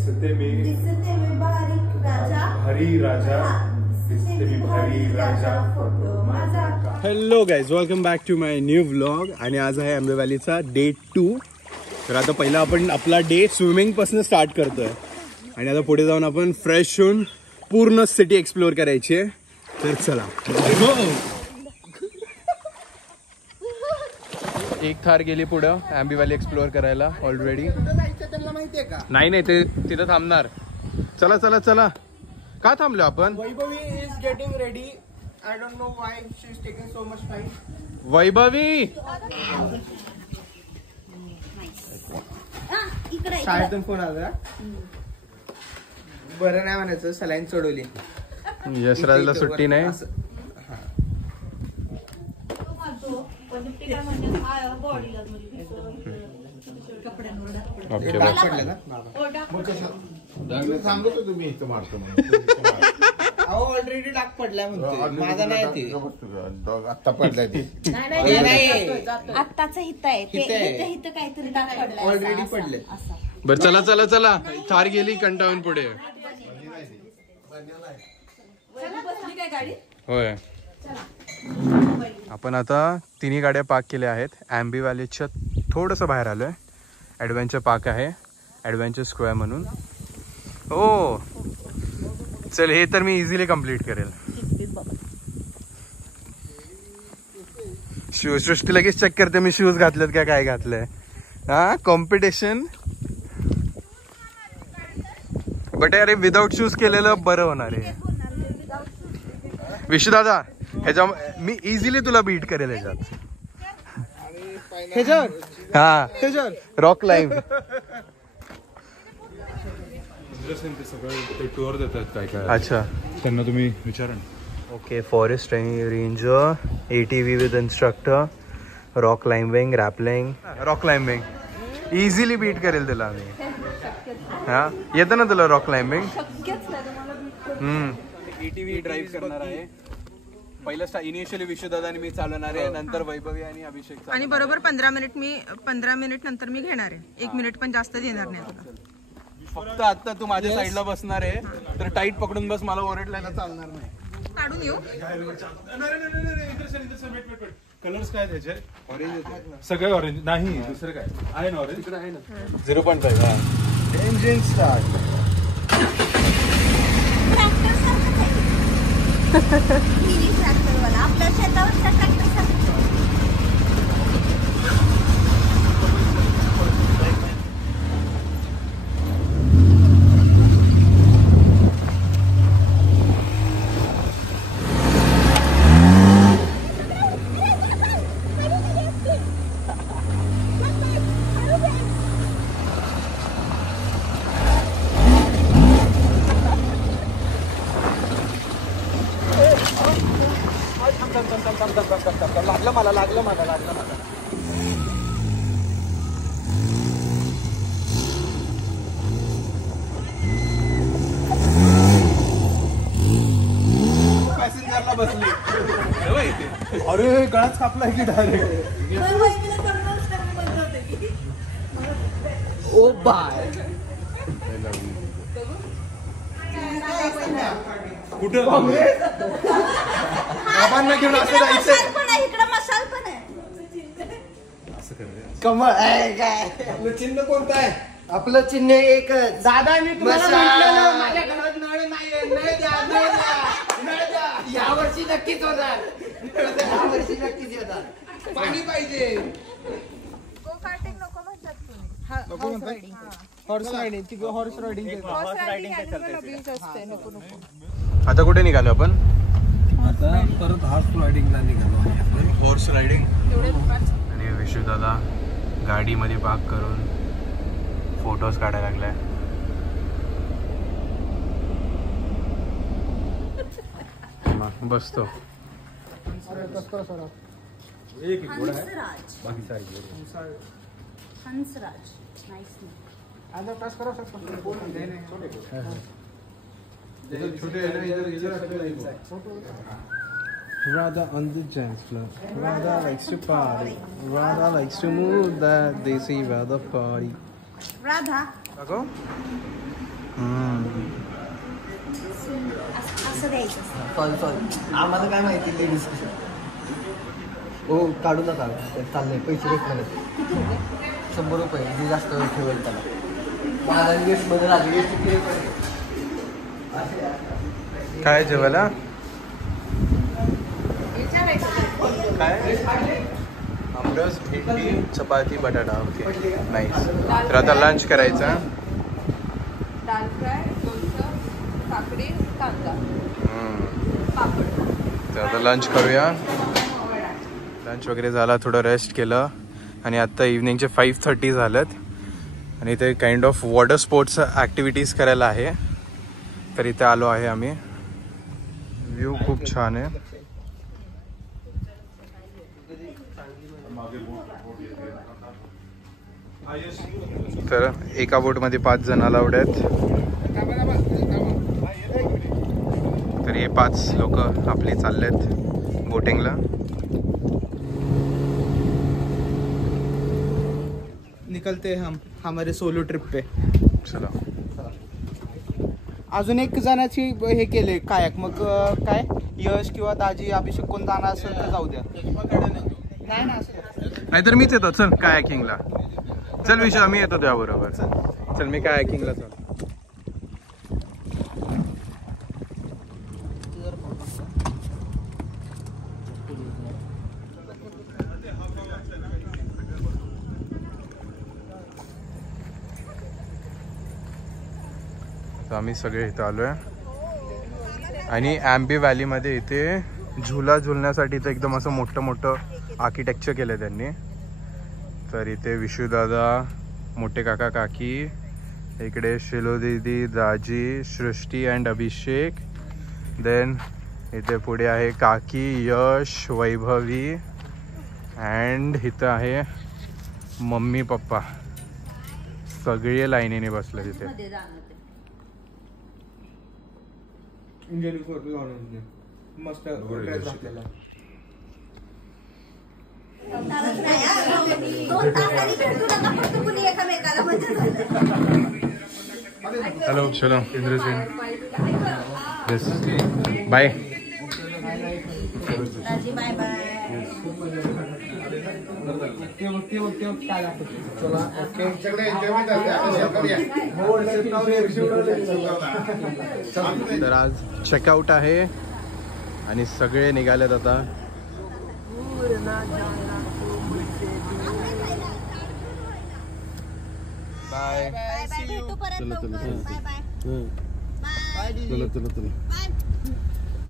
दिसते मी बारीक राजा, भारी राजा, दिसते मी भारी राजा, फोटो माझा. Hello guys, welcome back to my new vlog. आणि आज आहे आंबे व्हॅलीचा डे 2. तर आता पहिला आपण आपला डे स्विमिंग पासून स्टार्ट करतोय आणि आता पुढे जाऊन आपण फ्रेश होऊन पूर्ण सिटी एक्सप्लोर करायची आहे. तर चला. एक थार गेली पुढं आंबे व्हॅली एक्सप्लोर करायला ऑलरेडी. नाही नाही, ते तिथं थांबणार. चला चला चला. का थांबलो आपण? Vaibhavi is getting ready. I don't know why she is taking so much time. Vaibhavi शाळेतून फोन आला. बरं नाही म्हणायचं, सलाईन चढवली. यशराजला सुट्टी नाही. सांगतो तुम्ही इथं मारतो ऑलरेडी डाग पडलाय म्हणतो. माझा नाही ते आता पडलाय ते आत्ताच हित आहे ते हित काहीतरी डाग पडलाय ऑलरेडी पडले. बर चला चला चला. थार गेली कंटाळून पुढे. होय, आपण आता तिन्ही गाड्या पार्क केल्या आहेत. आंबे व्हॅलीच्या थोडंसं बाहेर आलोय. ॲडव्हेंचर पार्क आहे, ॲडव्हेंचर स्क्वेअर म्हणून. हो चल, हे तर मी इझिली कम्प्लीट करेल. शूज सृष्टी लगेच चेक करते मी शूज घातलेत का काय घातलंय. हा कॉम्पिटिशन. बट अरे विदाऊट शूज केलेलं बरं होणार आहे. विशू दादा, ह्याच्या मी इझिली तुला बीट करेल ह्याच्यात. हा रॉक क्लाइम्ब. ते टूर देतात काय काय. अच्छा, त्यांना तुम्ही विचारा. Okay. Forest ranger, ATV with instructor, rock climbing, rappelling. Rock climbing easily beat करेल तुला मी. हा येतं ना तुला रॉक क्लाइम्बिंग? ATV ड्राईव्ह करणार आहे. पहिलं इनिशियली विशुदादा आणि मी चालवणार आहे, नंतर वैभवी आणि अभिषेक. आणि बरोबर 15 मिनिट नंतर मी घेणार आहे. 1 मिनिट पण जास्त देणार नाही तुला. फक्त आता तू माझ्या साईडला बसणार आहे, तर टाईट पकडून बस. मला ओरडलायला चालणार नाही. काढून येऊ. कलर्स काय त्याचे? ऑरेंज. सगळे ऑरेंज नाही, दुसरं काय आहे ना? ऑरेंज आहे ना. 0.5. Engine start. मिनी ट्रॅक्टर वाला आपल्या शेतावरचा ट्रॅक्टर सारखा. लागलं मला. पॅसेंजरला बसली. अरे गळाच कापलाय की डायरेक्ट. ओ बाय. कुठं बाबांना घेऊन असं जायचं. इकडे मसाल पण आहे. कमळ आहे काय? आपलं चिन्ह कोणतं आहे? आपलं चिन्ह एकच. दादा मी तुम्हाला म्हटलेलं माझ्या घरात नळ नाहीये. नळ द्या. यावर्षी नक्कीच होणार. यावर्षी नक्कीच येणार. पाणी पाहिजे. गो कार्टिंग नको म्हणतात तुम्ही. Horse riding. Horse riding. असते. नको नको. आता कुठे निघालो आपण? आता परत हॉर्स रायडिंगला निघालो. Horse riding. आणि विशुदादा गाडीमध्ये पार्क करून फोटोज काढायला लागलाय. बसतो. Hansraj. Nice. Radha on the dance floor. Radha likes to party. Radha likes to move that desi Radha party. Radha. Go. असं द्यायचं. सॉरी आम्हाला काय माहिती लेडीज हो काढू नका चाललंय पैसे भेटणार 100 रुपये जे जास्त वेळ ठेवेल त्याला महाराज गेस्ट मध्ये लागले काय जेवायला काय आमरस भेंडी चपाती बटाटा. Okay nice. तर आता लंच करायचा. दाल फ्राय, लोणचं, काकडी, कांदा, पापड. तर आता लंच करूया. लंच वगैरे झाला, थोडं रेस्ट केलं आणि आत्ता इव्हनिंगचे 5:30 झालेत आणि इथे kind of water sports activities करायला आहे. तर इथे आलो आहे आम्ही. व्ह्यू खूप छान आहे. तर एका बोटमध्ये 5 जण अलाउड आहेत. तर हे 5 लोक आपले चाललेत बोटिंगला. निकलते हम हमारे सोलो ट्रिप पे. चला. अजून एक जणाची हे केले कायक. मग काय यश किंवा दाजी अभिषेक कोण जाणार असेल तर जाऊ द्या. नाही ना असं नाहीतर मीच येतो. चल काय हॅकिंगला. चल विषय आम्ही येतो त्याबरोबर. चल मी काय हॅकिंगला चल. तर आम्ही सगळे इथं आलो आहे आणि ॲम्बी व्हॅलीमध्ये इथे झुला झुलण्यासाठी तर एकदम असं मोठं आर्किटेक्चर केलं त्यांनी. तर इथे विशुदादा, मोठे काका काकी, इकडे शिलो दीदी, दाजी, सृष्टी अँड अभिषेक. देन इथे पुढे आहे काकी, यश, वैभवी अँड इथं आहे मम्मी पप्पा. सगळे लाईनीने बसले तिथे. मस्त हॅलो चलो Indra Singh. Bye. Bye bye. तर आज चेकआउट आहे आणि सगळे निघालेत आता. बाय. Bye bye. भेटू परत लवकर. Bye bye. चलो चलो चलो. बाय.